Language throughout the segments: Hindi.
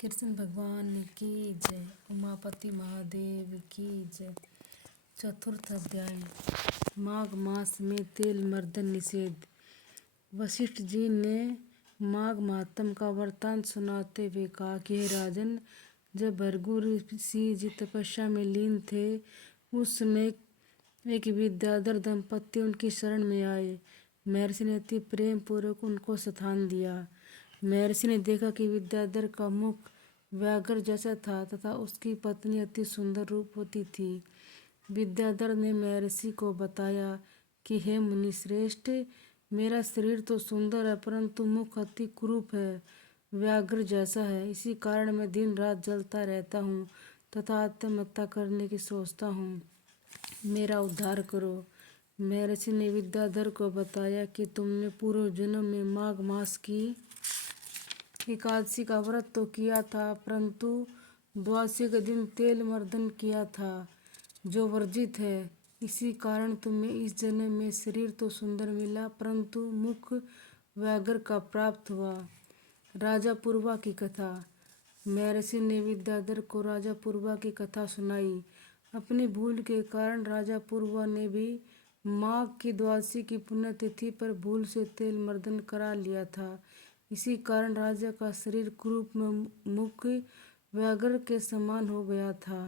कृष्ण भगवान की जय। उमापति महादेव की जय। चतुर्थ अध्याय। माघ मास में तेल मर्दन निषेध। वशिष्ठ जी ने माघ मातम का वृतांत सुनाते हुए कहा कि हे राजन, जब भृगु ऋषि जी तपस्या में लीन थे उस समय एक विद्याधर दंपति उनकी शरण में आए। महर्षि ने अति प्रेम पूर्वक उनको स्थान दिया। महर्षि ने देखा कि विद्याधर का मुख व्याघ्र जैसा था तथा उसकी पत्नी अति सुंदर रूपवती थी। विद्याधर ने महर्षि को बताया कि हे मुनिश्रेष्ठ, मेरा शरीर तो सुंदर है परंतु मुख अति कुरूप है, व्याघ्र जैसा है। इसी कारण मैं दिन रात जलता रहता हूँ तथा आत्महत्या करने की सोचता हूँ। मेरा उद्धार करो। महर्षि ने विद्याधर को बताया कि तुमने पूर्व जन्म में माघ मास की एकादशी का व्रत तो किया था परंतु द्वादशी के दिन तेल मर्दन किया था जो वर्जित है। इसी कारण तुम्हें इस जन्म में शरीर तो सुंदर मिला परंतु मुख व्याघ्र का प्राप्त हुआ। राजा पूर्वा की कथा। महर्षि ने विद्याधर को राजा पूर्वा की कथा सुनाई। अपनी भूल के कारण राजा पूर्वा ने भी माघ की द्वादशी की पुण्यतिथि पर भूल से तेल मर्दन करा लिया था। इसी कारण राजा का शरीर कुरूप में मुख व्याघ्र के समान हो गया था।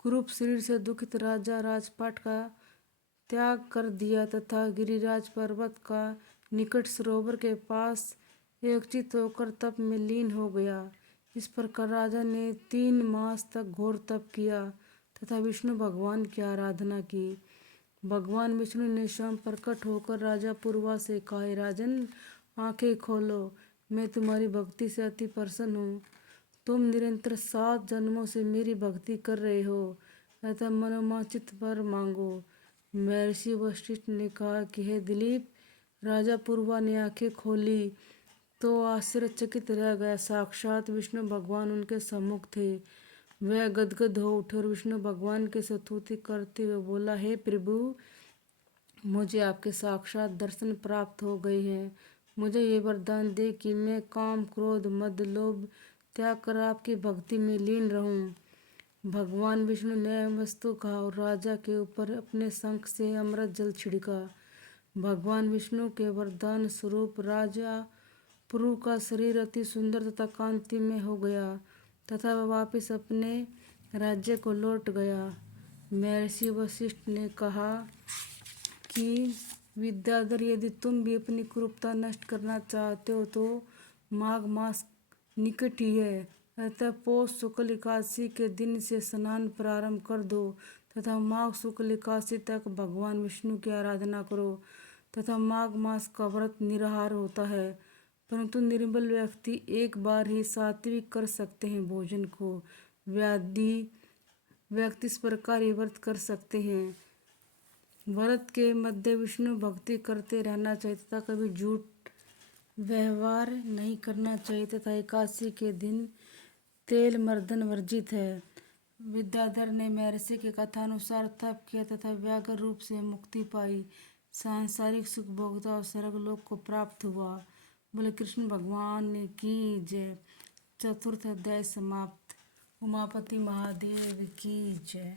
कुरूप शरीर से दुखित राजा राजपाट का त्याग कर दिया तथा गिरिराज पर्वत का निकट सरोवर के पास एकचित होकर तप में लीन हो गया। इस प्रकार राजा ने 3 मास तक घोर तप किया तथा विष्णु भगवान की आराधना की। भगवान विष्णु ने स्वयं प्रकट होकर राजा पूर्वा से कहा, हे राजन, आंखें खोलो, मैं तुम्हारी भक्ति से अति प्रसन्न हूँ। तुम निरंतर 7 जन्मों से मेरी भक्ति कर रहे हो, अतः मनोवांछित वर मांगो। महर्षि वशिष्ठ ने कहा कि हे दिलीप, राजा पूर्वा ने आंखें खोली तो आश्चर्यचकित रह गया। साक्षात विष्णु भगवान उनके सम्मुख थे। वह गदगद हो उठे और विष्णु भगवान की स्तुति करते हुए बोला, हे प्रभु, मुझे आपके साक्षात दर्शन प्राप्त हो गए हैं। मुझे ये वरदान दे कि मैं काम, क्रोध, मद, लोभ त्याग कर आपकी भक्ति में लीन रहूं। भगवान विष्णु ने वस्तु कहा और राजा के ऊपर अपने शंख से अमृत जल छिड़का। भगवान विष्णु के वरदान स्वरूप राजा पुरु का शरीर अति सुंदर तथा कांति में हो गया तथा वह वापस अपने राज्य को लौट गया। महर्षि वशिष्ठ ने कहा कि विद्याधर, यदि तुम भी अपनी कुरूपता नष्ट करना चाहते हो तो माघ मास निकट ही है, अतः पौष शुक्ल एकादशी के दिन से स्नान प्रारंभ कर दो तथा माघ शुक्ल एकादशी तक भगवान विष्णु की आराधना करो तथा माघ मास का व्रत निराहार होता है परंतु निर्बल व्यक्ति एक बार ही सात्विक कर सकते हैं भोजन को। व्याधि व्यक्ति इस प्रकार ही व्रत कर सकते हैं। व्रत के मध्य विष्णु भक्ति करते रहना चाहिए तथा कभी झूठ व्यवहार नहीं करना चाहिए तथा एकादशी के दिन तेल मर्दन वर्जित है। विद्याधर ने महर्षि के कथानुसार तप किया तथा व्याघ्र रूप से मुक्ति पाई, सांसारिक सुख भोगता और स्वर्गलोक को प्राप्त हुआ। बोले कृष्ण भगवान की जय। चतुर्थ अध्याय समाप्त। उमापति महादेव की जय।